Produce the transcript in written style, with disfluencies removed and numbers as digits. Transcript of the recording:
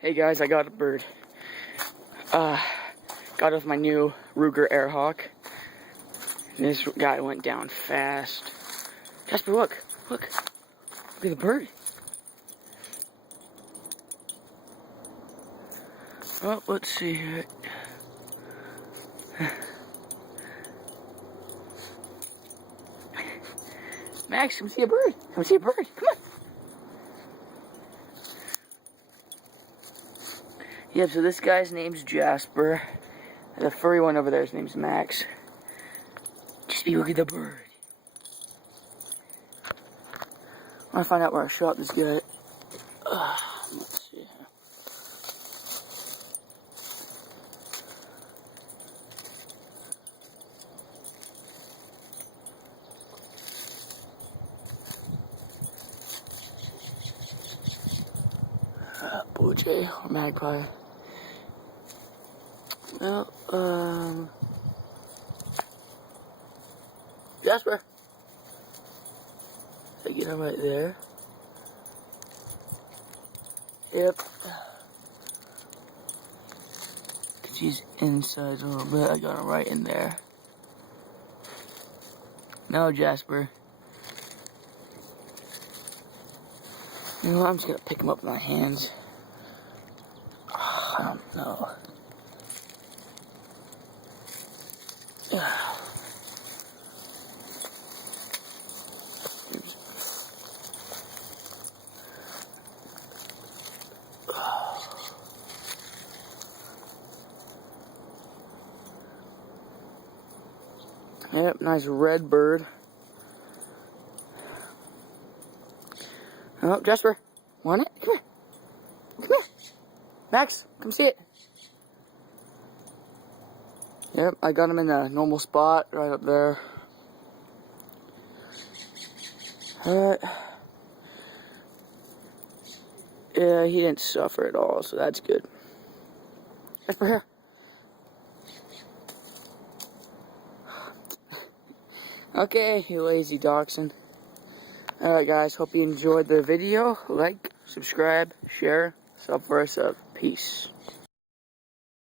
Hey guys, I got a bird. Got it with my new Ruger Airhawk. And this guy went down fast. Jasper, look. Look at the bird. Oh, let's see here. Max, come see a bird. Come see a bird. Come on. Yep, so this guy's name's Jasper. And the furry one over there, his name's Max. Just be look at the bird. I want to find out where I shot this guy. Let's see. Blue jay or magpie. Well, Jasper. I get him right there. Yep. Cause he's inside a little bit. I got him right in there. Now, Jasper. You know what? I'm just gonna pick him up with my hands. I don't know. Yep, nice red bird. Oh, Jasper, want it? Come here. Come here. Max, come see it. Yep, I got him in the normal spot right up there. Alright. Yeah, he didn't suffer at all, so that's good. Jasper, here. Okay, you lazy dachshund. Alright guys, hope you enjoyed the video. Like, subscribe, share, sub for a sub. Peace.